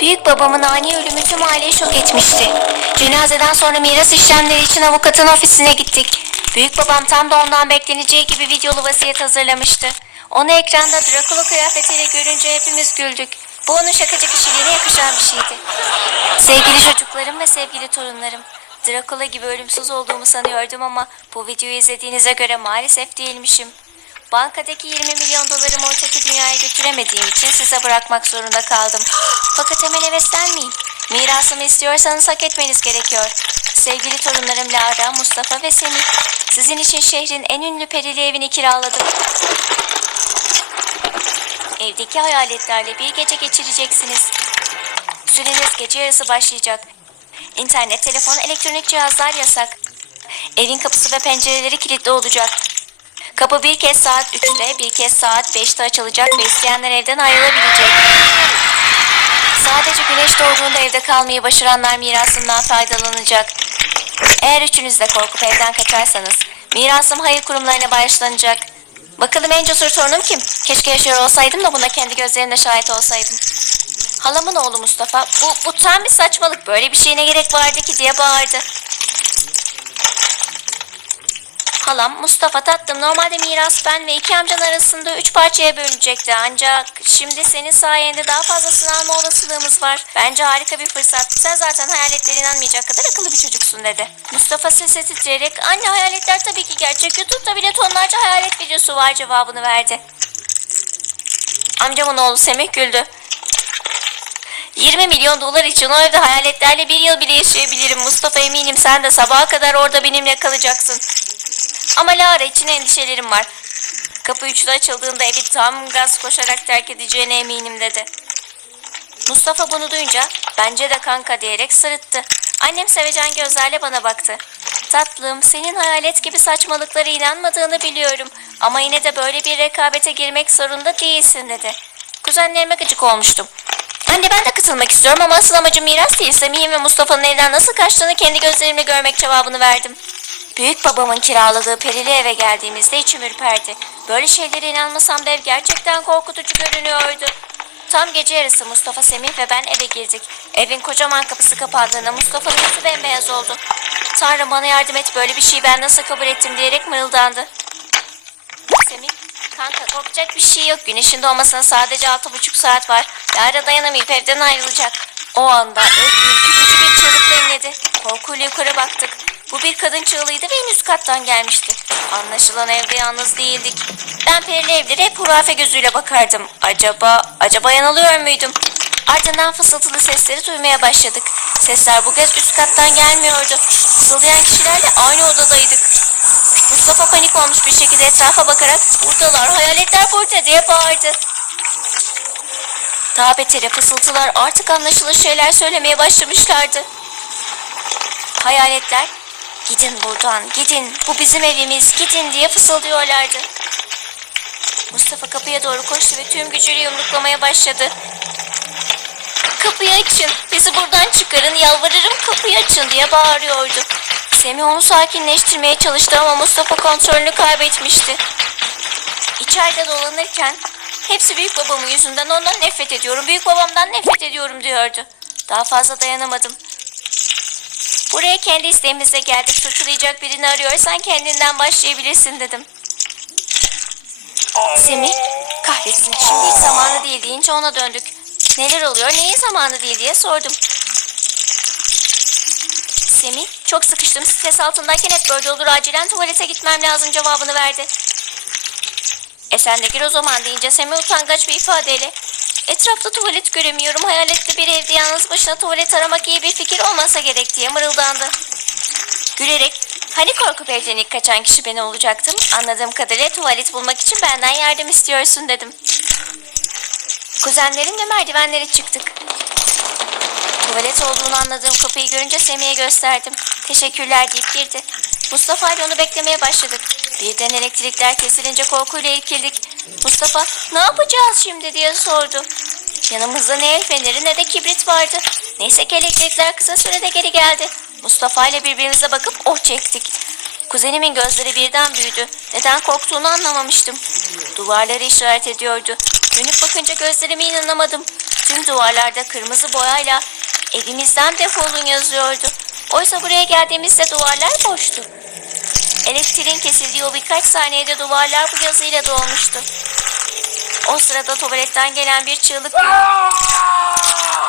Büyük babamın ani ölümü tüm aileyi şok etmişti. Cenazeden sonra miras işlemleri için avukatın ofisine gittik. Büyük babam tam da ondan bekleneceği gibi videolu vasiyet hazırlamıştı. Onu ekranda Drakula kıyafetiyle görünce hepimiz güldük. Bu onun şakacı kişiliğine yakışan bir şeydi. Sevgili çocuklarım ve sevgili torunlarım, Drakula gibi ölümsüz olduğumu sanıyordum ama bu videoyu izlediğinize göre maalesef değilmişim. Bankadaki 20 milyon dolarımı öteki dünyaya götüremediğim için size bırakmak zorunda kaldım. Fakat hemen heveslenmeyin. Mirasımı istiyorsanız hak etmeniz gerekiyor. Sevgili torunlarım Lara, Mustafa ve Semih. Sizin için şehrin en ünlü perili evini kiraladım. Evdeki hayaletlerle bir gece geçireceksiniz. Süreniz gece yarısı başlayacak. İnternet, telefon, elektronik cihazlar yasak. Evin kapısı ve pencereleri kilitli olacak. Kapı bir kez saat 3'te, bir kez saat 5'te açılacak ve isteyenler evden ayrılabilecek. Sadece güneş doğduğunda evde kalmayı başaranlar mirasından faydalanacak. Eğer üçünüz de korkup evden kaçarsanız, mirasım hayır kurumlarına bağışlanacak. Bakalım en cesur torunum kim? Keşke yaşıyor olsaydım da buna kendi gözlerimle şahit olsaydım. Halamın oğlu Mustafa, bu, bu tam bir saçmalık, böyle bir şeyine gerek vardı ki diye bağırdı halam Mustafa tatlım normalde miras ben ve iki amcan arasında üç parçaya bölünecekti ancak şimdi senin sayende daha fazlasını alma olasılığımız var. Bence harika bir fırsat. Sen zaten hayaletlerine inanmayacak kadar akıllı bir çocuksun dedi. Mustafa sesi titreyerek anne hayaletler tabii ki gerçek YouTube'da bile tonlarca hayalet videosu var cevabını verdi. Amcamın oğlu Semih güldü. 20 milyon dolar için o evde hayaletlerle bir yıl bile yaşayabilirim. Mustafa eminim sen de sabaha kadar orada benimle kalacaksın. Ama Lara için endişelerim var. Kapı üçte açıldığında evi tam gaz koşarak terk edeceğine eminim dedi. Mustafa bunu duyunca bence de kanka diyerek sırıttı. Annem sevecen gözlerle bana baktı. Tatlım senin hayalet gibi saçmalıklara inanmadığını biliyorum ama yine de böyle bir rekabete girmek zorunda değilsin dedi. Kuzenlerime gıcık olmuştum. Anne ben de katılmak istiyorum ama asıl amacım miras değilse Mihim ve Mustafa'nın evden nasıl kaçtığını kendi gözlerimle görmek cevabını verdim. Büyük babamın kiraladığı perili eve geldiğimizde içim ürperdi. Böyle şeylere inanmasam da ev gerçekten korkutucu görünüyordu. Tam gece yarısı Mustafa Semih ve ben eve girdik. Evin kocaman kapısı kapandığında Mustafa'nın yüzü bembeyaz oldu. Tanrım bana yardım et böyle bir şeyi ben nasıl kabul ettim diyerek mırıldandı. Semih, kanka korkacak bir şey yok. Güneşin doğmasına sadece altı buçuk saat var. Lara dayanamayıp evden ayrılacak. O anda ev ürkütücü bir çığlıkla inledi. Korkuyla yukarı baktık. Bu bir kadın çığlığıydı ve en üst kattan gelmişti. Anlaşılan evde yalnız değildik. Ben perili evlere hep hurafe gözüyle bakardım. Acaba, acaba yanılıyor muydum? Ardından fısıltılı sesleri duymaya başladık. Sesler bu kez üst kattan gelmiyordu. Fısıldayan kişilerle aynı odadaydık. Mustafa panik olmuş bir şekilde etrafa bakarak buradalar, hayaletler burada diye bağırdı. Daha beteri fısıltılar artık anlaşılır şeyler söylemeye başlamışlardı. Hayaletler Gidin buradan gidin bu bizim evimiz gidin diye fısıldıyorlardı. Mustafa kapıya doğru koştu ve tüm gücüyle yumruklamaya başladı. Kapıyı açın bizi buradan çıkarın yalvarırım kapıyı açın diye bağırıyordu. Semih onu sakinleştirmeye çalıştı ama Mustafa kontrolünü kaybetmişti. İçeride dolanırken hepsi büyük babamın yüzünden ondan nefret ediyorum büyük babamdan nefret ediyorum diyordu. Daha fazla dayanamadım. Buraya kendi isteğimizle geldik. tutulacak birini arıyorsan kendinden başlayabilirsin dedim. Semih kahretsin şimdi hiç zamanı değil deyince ona döndük. Neler oluyor neyin zamanı değil diye sordum. Semih çok sıkıştım stres altındayken hep böyle olur acilen tuvalete gitmem lazım cevabını verdi. E sen de gir o zaman deyince Semih utangaç bir ifadeyle Etrafta tuvalet göremiyorum. Hayaletli bir evde yalnız başına tuvalet aramak iyi bir fikir olmasa gerek diye mırıldandı. Gülerek hani korkup evden kaçan kişi beni olacaktım. Anladığım kadarıyla tuvalet bulmak için benden yardım istiyorsun dedim. Kuzenlerimle merdivenlere çıktık. Tuvalet olduğunu anladığım kapıyı görünce Semih'e gösterdim. Teşekkürler deyip girdi. Mustafa ile onu beklemeye başladık. Birden elektrikler kesilince korkuyla irkildik. Mustafa ne yapacağız şimdi diye sordu. Yanımızda ne el feneri ne de kibrit vardı. Neyse ki elektrikler kısa sürede geri geldi. Mustafa ile birbirimize bakıp oh çektik. Kuzenimin gözleri birden büyüdü. Neden korktuğunu anlamamıştım. Duvarları işaret ediyordu. Dönüp bakınca gözlerime inanamadım. Tüm duvarlarda kırmızı boyayla evimizden defolun yazıyordu. Oysa buraya geldiğimizde duvarlar boştu. Elektriğin kesildiği o birkaç saniyede duvarlar bu yazıyla dolmuştu. O sırada tuvaletten gelen bir çığlık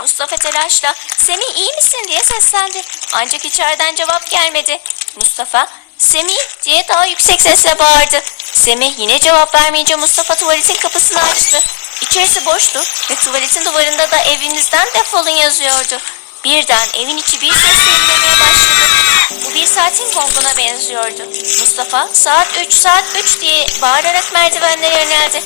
Mustafa telaşla Semih iyi misin diye seslendi. Ancak içeriden cevap gelmedi. Mustafa Semih diye daha yüksek sesle bağırdı. Semih yine cevap vermeyince Mustafa tuvaletin kapısını açtı. İçerisi boştu ve tuvaletin duvarında da evinizden defolun yazıyordu. Birden evin içi bir ses derinlemeye başladı. Bu bir saatin gonguna benziyordu. Mustafa saat 3 saat 3 diye bağırarak merdivenlere yöneldi.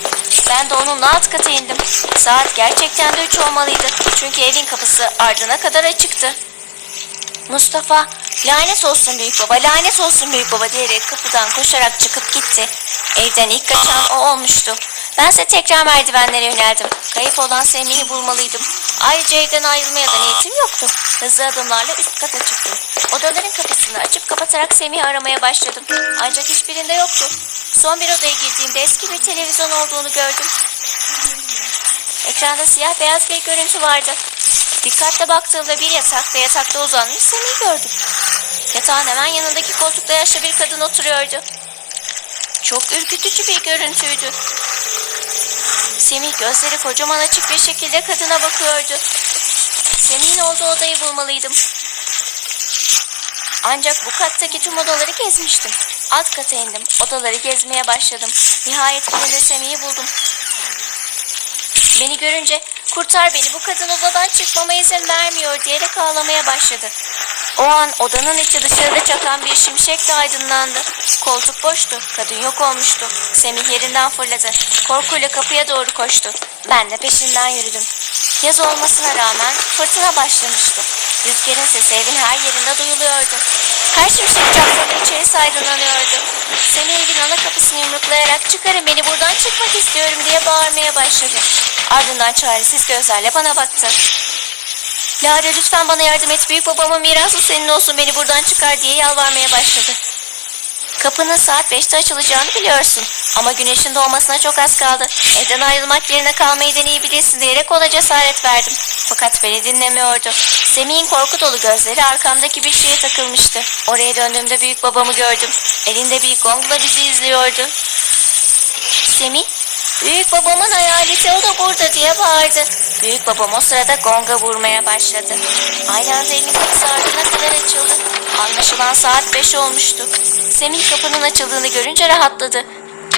Ben de onun alt kata indim. Saat gerçekten de 3 olmalıydı. Çünkü evin kapısı ardına kadar açıktı. Mustafa lanet olsun büyük baba lanet olsun büyük baba diyerek kapıdan koşarak çıkıp gitti. Evden ilk kaçan o olmuştu. Bense tekrar merdivenlere yöneldim. Kayıp olan Semih'i bulmalıydım. Ayrıca evden ayrılmaya da niyetim yoktu. Hızlı adımlarla üst kata çıktım. Odaların kapısını açıp kapatarak Semih'i aramaya başladım. Ancak hiçbirinde yoktu. Son bir odaya girdiğimde eski bir televizyon olduğunu gördüm. Ekranda siyah beyaz bir görüntü vardı. Dikkatle baktığımda bir yatak yatakta uzanmış Semih'i gördüm. Yatağın hemen yanındaki koltukta yaşlı bir kadın oturuyordu. Çok ürkütücü bir görüntüydü. Semih gözleri kocaman açık bir şekilde kadına bakıyordu. Semih'in olduğu odayı bulmalıydım. Ancak bu kattaki tüm odaları gezmiştim. Alt kata indim. Odaları gezmeye başladım. Nihayet birinde Semih'i buldum. Beni görünce kurtar beni bu kadın odadan çıkmama izin vermiyor diyerek ağlamaya başladı. O an odanın içi dışarıda çakan bir şimşekle aydınlandı. Koltuk boştu. Kadın yok olmuştu. Semih yerinden fırladı. Korkuyla kapıya doğru koştu. Ben de peşinden yürüdüm. Yaz olmasına rağmen fırtına başlamıştı. Rüzgarın sesi evin her yerinde duyuluyordu. Her şimşek çaktığında içeri saydınlanıyordu. Seni evin ana kapısını yumruklayarak çıkarın beni buradan çıkmak istiyorum diye bağırmaya başladı. Ardından çaresiz gözlerle bana baktı. Lara lütfen bana yardım et. Büyük babamın mirası senin olsun beni buradan çıkar diye yalvarmaya başladı. Kapının saat beşte açılacağını biliyorsun. Ama güneşin doğmasına çok az kaldı. Evden ayrılmak yerine kalmayı deneyebilirsin diyerek ona cesaret verdim. Fakat beni dinlemiyordu. Semih'in korku dolu gözleri arkamdaki bir şeye takılmıştı. Oraya döndüğümde büyük babamı gördüm. Elinde bir gongla bizi izliyordu. Semih, Büyük babamın hayaleti o da burada diye bağırdı. Büyük babam o sırada gonga vurmaya başladı. Aynı anda elindeki sardığına kadar açıldı. Anlaşılan saat beş olmuştu. Semih kapının açıldığını görünce rahatladı.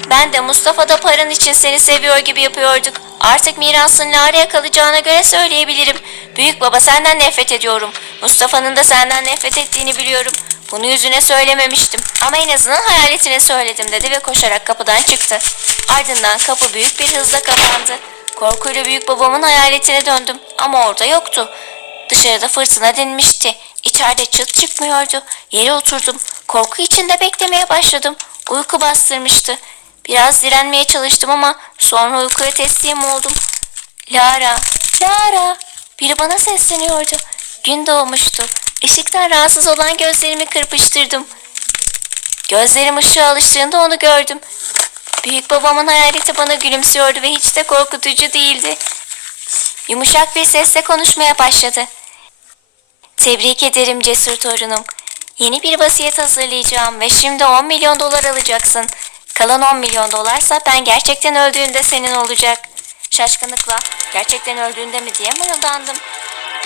Ben de Mustafa da paran için seni seviyor gibi yapıyorduk. Artık mirasın Lare'ye kalacağına göre söyleyebilirim. Büyük baba senden nefret ediyorum. Mustafa'nın da senden nefret ettiğini biliyorum. Bunu yüzüne söylememiştim ama en azından hayaletine söyledim dedi ve koşarak kapıdan çıktı. Ardından kapı büyük bir hızla kapandı. Korkuyla büyük babamın hayaletine döndüm ama orada yoktu. Dışarıda fırtına dinmişti. İçeride çıt çıkmıyordu. Yere oturdum. Korku içinde beklemeye başladım. Uyku bastırmıştı. Biraz direnmeye çalıştım ama sonra uykuya teslim oldum. Lara, Lara! Biri bana sesleniyordu. Gün doğmuştu. Işıktan rahatsız olan gözlerimi kırpıştırdım. Gözlerim ışığa alıştığında onu gördüm. Büyük babamın hayaleti bana gülümsüyordu ve hiç de korkutucu değildi. Yumuşak bir sesle konuşmaya başladı. Tebrik ederim cesur torunum. Yeni bir vasiyet hazırlayacağım ve şimdi 10 milyon dolar alacaksın. Kalan 10 milyon dolarsa ben gerçekten öldüğünde senin olacak. Şaşkınlıkla gerçekten öldüğünde mi diye mırıldandım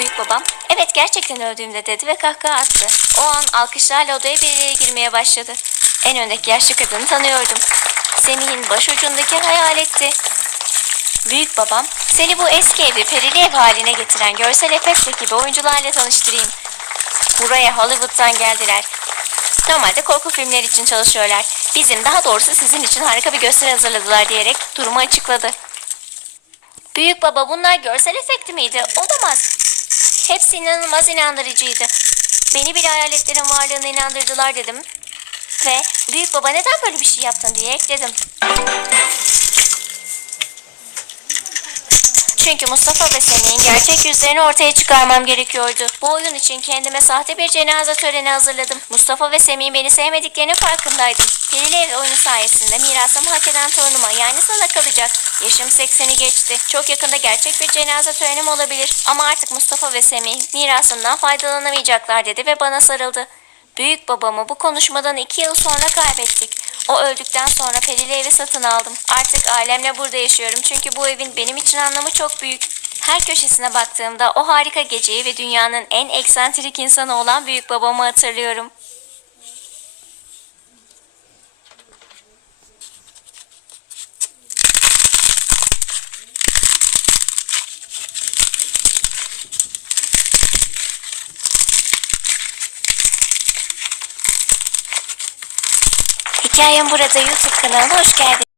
büyük babam evet gerçekten öldüğümde dedi ve kahkaha attı. O an alkışlarla odaya birileri girmeye başladı. En öndeki yaşlı kadını tanıyordum. Semih'in başucundaki hayaletti. Büyük babam seni bu eski evi perili ev haline getiren görsel efekt gibi oyuncularla tanıştırayım. Buraya Hollywood'dan geldiler. Normalde korku filmleri için çalışıyorlar. Bizim daha doğrusu sizin için harika bir gösteri hazırladılar diyerek durumu açıkladı. Büyük baba bunlar görsel efekti miydi? Olamaz. Hepsi inanılmaz inandırıcıydı. Beni bile hayaletlerin varlığına inandırdılar dedim. Ve büyük baba neden böyle bir şey yaptın diye ekledim. Çünkü Mustafa ve Semih'in gerçek yüzlerini ortaya çıkarmam gerekiyordu. Bu oyun için kendime sahte bir cenaze töreni hazırladım. Mustafa ve Semih'in beni sevmediklerinin farkındaydım. Perili ev oyunu sayesinde mirasımı hak eden torunuma yani sana kalacak. Yaşım 80'i geçti. Çok yakında gerçek bir cenaze törenim olabilir. Ama artık Mustafa ve Semih mirasından faydalanamayacaklar dedi ve bana sarıldı. Büyük babamı bu konuşmadan iki yıl sonra kaybettik. O öldükten sonra Perili evi satın aldım. Artık ailemle burada yaşıyorum çünkü bu evin benim için anlamı çok büyük. Her köşesine baktığımda o harika geceyi ve dünyanın en eksantrik insanı olan büyük babamı hatırlıyorum. Hikayem burada YouTube kanalına hoş geldiniz.